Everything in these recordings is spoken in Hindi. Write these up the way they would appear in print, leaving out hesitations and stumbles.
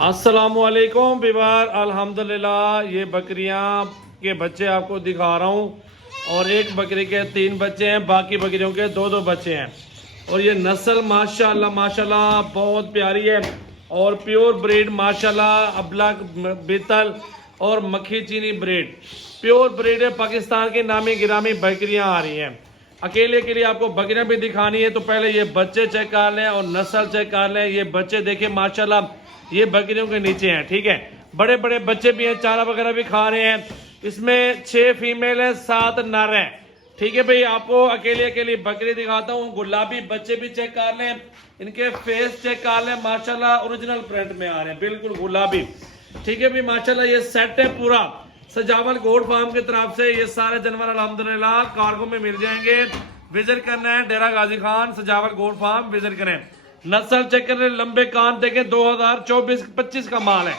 अस्सलामुअलैकुम बिवार। अल्हम्दुलिल्लाह ये बकरियां के बच्चे आपको दिखा रहा हूँ और एक बकरी के 3 बच्चे हैं, बाकी बकरियों के 2-2 बच्चे हैं। और ये नस्ल माशाल्लाह माशाल्लाह बहुत प्यारी है और प्योर ब्रीड माशाल्लाह अबलग बीतल और मक्खी चीनी ब्रीड प्योर ब्रीड है। पाकिस्तान की नामी गिरामी बकरियां आ रही हैं। अकेले के लिए आपको बकरियां भी दिखानी है तो पहले ये बच्चे चेक कर लें और नस्ल चेक कर लें। ये बच्चे देखिए माशाल्लाह ये बकरियों के नीचे हैं, ठीक है। बड़े बड़े बच्चे भी हैं, चारा वगैरह भी खा रहे हैं। इसमें 6 फीमेल हैं, 7 नर हैं, ठीक है भाई। आपको अकेले अकेली बकरी दिखाता हूँ। गुलाबी बच्चे भी चेक कर लें, इनके फेस चेक कर लें, माशाल्लाह ओरिजिनल प्रिंट में आ रहे हैं, बिल्कुल गुलाबी, ठीक है भाई। माशाल्लाह ये सेट है पूरा सजावल गोड फार्म की तरफ से। ये सारे जानवर अल्हम्दुलिल्लाह कार्गो में मिल जाएंगे। विजिट करना है डेरा गाजी खान सजावल गोड फार्म, विजिट करें। नस्ल चेक करें, लंबे कान देखें, 2024-25 का माल है।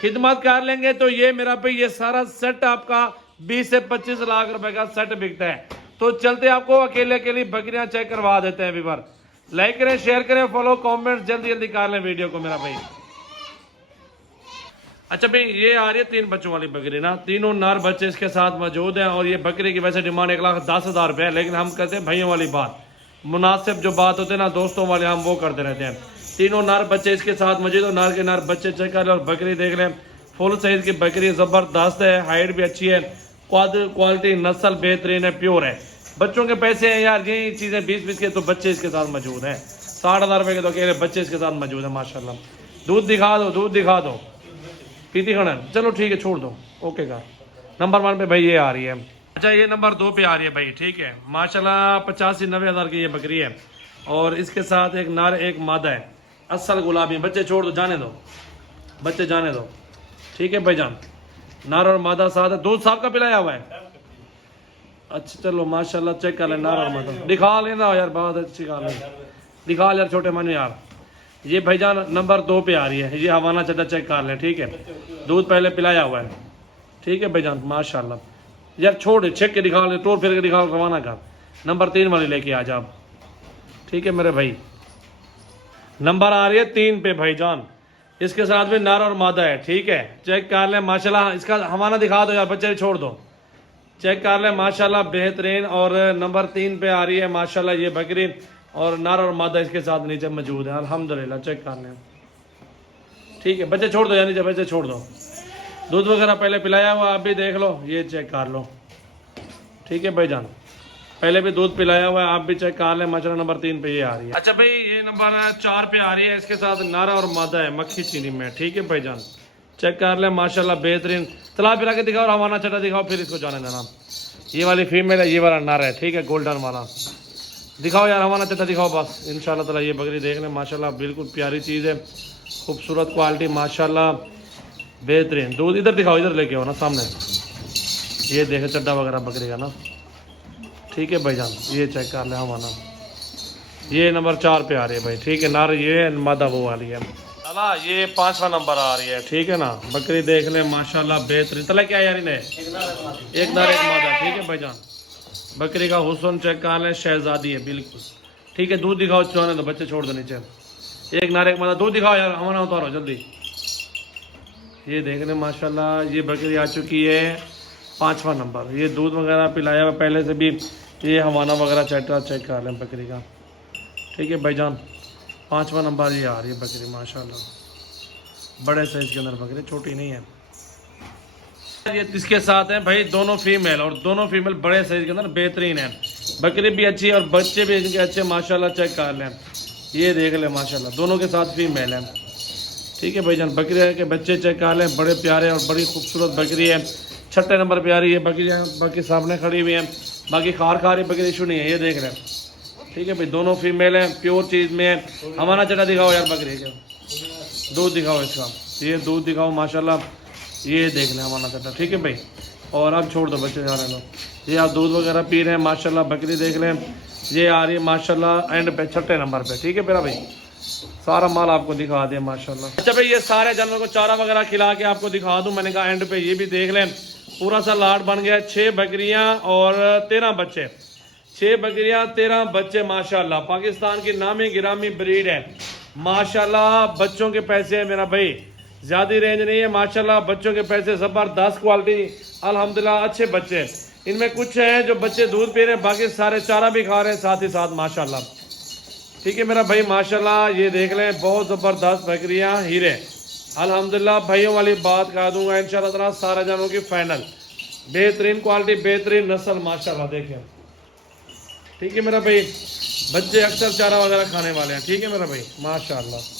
खिदमत कर लेंगे तो ये मेरा भाई ये सारा सेट आपका 20 से 25 लाख रुपए का सेट बिकता है। तो चलते आपको अकेले अकेली बकरियां चेक करवा देते हैं। व्यूअर लाइक करें, शेयर करें, फॉलो, कमेंट जल्दी जल्दी कर लें वीडियो को मेरा भाई। अच्छा भाई ये आ रही है 3 बच्चों वाली बकरी ना, तीनों नर बच्चे इसके साथ मौजूद हैं। और ये बकरी की वैसे डिमांड 1,10,000 रुपये है, लेकिन हम कहते हैं भाइयों वाली बात, मुनासिब जो बात होती है ना दोस्तों वाले, हम वो करते रहते हैं। तीनों नर बच्चे इसके साथ मौजूद और नर के नर बच्चे चेक कर लें और बकरी देख लें। फुल साइज की बकरी जबरदस्त है, हाइट भी अच्छी है, क्वालिटी नस्ल बेहतरीन है, प्योर है। बच्चों के पैसे हैं यार, यही चीजें 20-20 के तो बच्चे इसके साथ मौजूद हैं। 60,000 रुपये के तो अकेले बच्चे इसके साथ मौजूद है माशाल्लाह। दूध दिखा दो, दूध दिखा दो, पीती खड़ा, चलो ठीक है छोड़ दो। ओके का नंबर 1 पे भाई ये आ रही है। अच्छा ये नंबर 2 पे आ रही है भाई, ठीक है। माशाल्लाह 85-90 हज़ार की ये बकरी है और इसके साथ एक नर एक मादा है, असल गुलाबी। बच्चे छोड़ दो, जाने दो, बच्चे जाने दो, ठीक है भाईजान। नर और मादा साथ है, दूध साहब का पिलाया हुआ है। अच्छा चलो माशाल्लाह चेक कर ले नर और मादा, दिखा लेना यार, बहुत अच्छी बात है, दिखा यार छोटे मानो यार। ये भाईजान नंबर 2 पे आ रही है, ये हवाना चड्डा चेक कर ले, ठीक है। दूध पहले पिलाया हुआ है, ठीक है भाईजान माशाल्लाह। यार छोड़ चेक के दिखा ले, टोर फिर के दिखा, रवाना कर। नंबर 3 वाली लेके आ जा, ठीक है मेरे भाई। नंबर आ रही है 3 पे भाईजान, इसके साथ में नर और मादा है, ठीक है। चेक कर ले माशाल्लाह, इसका हवाना दिखा दो यार, बच्चे छोड़ दो, चेक कर ले माशाल्लाह बेहतरीन। और नंबर 3 पे आ रही है माशाल्लाह ये बकरी और नर और मादा इसके साथ नीचे मौजूद है अल्हम्दुलिल्लाह। चेक कर लें, ठीक है। बच्चे छोड़ दो यार नीचे, बच्चे छोड़ दो। दूध वगैरह पहले पिलाया हुआ, आप भी देख लो, ये चेक कर लो, ठीक है भाईजान। पहले भी दूध पिलाया हुआ है, आप भी चेक कर लें माशाल्लाह। नंबर 3 पे ये आ रही है। अच्छा भाई ये नंबर 4 पे आ रही है, इसके साथ नर और मादा है मक्खी चीनी में, ठीक है भाईजान। चेक कर ले माशाल्लाह बेहतरीन। तला पिला के दिखाओ और हवाना चटा दिखाओ, फिर इसको जाने देना। ये वाली फीमेल है, ये वाला नर है, ठीक है, गोल्डन वाला। दिखाओ यार हवाना चटा दिखाओ बस। इंशाल्लाह ताला ये बकरी देख लें माशाल्लाह, बिल्कुल प्यारी चीज़ है, खूबसूरत क्वालिटी माशाल्लाह बेहतरीन। दूध इधर दिखाओ, इधर लेके आओ ना सामने, ये देखे चड्डा वगैरह बकरी का ना, ठीक है भाईजान। ये चेक कर ले हवाना, ये नंबर 4 पे आ रही है भाई, ठीक है। नर ये मादा वो वाली है अला, ये 5वां नंबर आ रही है, ठीक है ना। बकरी देख ले माशाल्लाह बेहतरीन। तला क्या यार इन्हें, एक नर एक मादा, ठीक है भाईजान। बकरी का हुस्न चेक कर लें, शहजादी है बिल्कुल, ठीक है। दूध दिखाओ, चौने दो, बच्चे छोड़ दो नीचे। एक नर एक मादा, दूध दिखाओ यार, हमारा उतारो जल्दी। ये देख लें माशाल्लाह ये बकरी आ चुकी है 5वां नंबर। ये दूध वगैरह पिलाया हुआ पहले से भी, ये हवाना वगैरह चेक कर लें बकरी का, ठीक है भाईजान। 5वां नंबर ये आ रही है बकरी माशाल्लाह, बड़े साइज के अंदर बकरी, छोटी नहीं है। ये इसके साथ है भाई दोनों फीमेल, और दोनों फीमेल बड़े साइज के अंदर बेहतरीन है। बकरी भी अच्छी है और बच्चे भी इनके अच्छे माशाल्लाह। चेक कर लें, ये देख लें माशाल्लाह, दोनों के साथ फीमेल है, ठीक है भाईजान। बकरी के बच्चे चेक कर लें, बड़े प्यारे और बड़ी खूबसूरत बकरी है। 6ठे नंबर पे आ रही है बकरियाँ, बाकी सामने खड़ी हुई हैं, बाकी खार रही बकरी इशू नहीं है, ये देख लें, ठीक है भाई। दोनों फीमेल हैं, प्योर चीज़ में है। हमारा चटा दिखाओ यार बकरी का, दूध दिखाओ इसका, ये दूध दिखाओ माशाल्लाह, ये देख लें हमारा चटा, ठीक है भाई। और अब छोड़ दो, बच्चे जाने दो। ये आप दूध वगैरह पी रहे हैं माशाल्लाह, बकरी देख लें, ये आ रही है माशाल्लाह एंड पे 6ठे नंबर पे, ठीक है मेरा भाई। सारा माल आपको दिखा दें माशाल्लाह। अच्छा भाई ये सारे जानवर को चारा वगैरह खिला के आपको दिखा दूं, मैंने कहा एंड पे ये भी देख लें। पूरा सा लाट बन गया, 6 बकरियां और 13 बच्चे, 6 बकरियां 13 बच्चे माशाल्लाह। पाकिस्तान की नामी गिरामी ब्रीड है माशाल्लाह। बच्चों के पैसे है मेरा भाई, ज़्यादा रेंज नहीं है माशाल्लाह। बच्चों के पैसे ज़बरदस्त क्वालिटी, अल्हम्दुलिल्लाह अच्छे बच्चे हैं। इनमें कुछ हैं जो बच्चे दूध पी रहे हैं, बाकी सारे चारा भी खा रहे हैं साथ ही साथ माशाल्लाह। ठीक है मेरा भाई माशाल्लाह, ये देख लें बहुत ज़बरदस्त बकरियाँ हीरे, अल्हम्दुलिल्लाह। भाइयों वाली बात कह दूंगा इंशाल्लाह ताला सारा जानों की फाइनल, बेहतरीन क्वालिटी, बेहतरीन नस्ल माशाल्लाह। देखें ठीक है मेरा भाई, बच्चे अक्सर चारा वगैरह खाने वाले हैं। ठीक है मेरा भाई माशाल्लाह।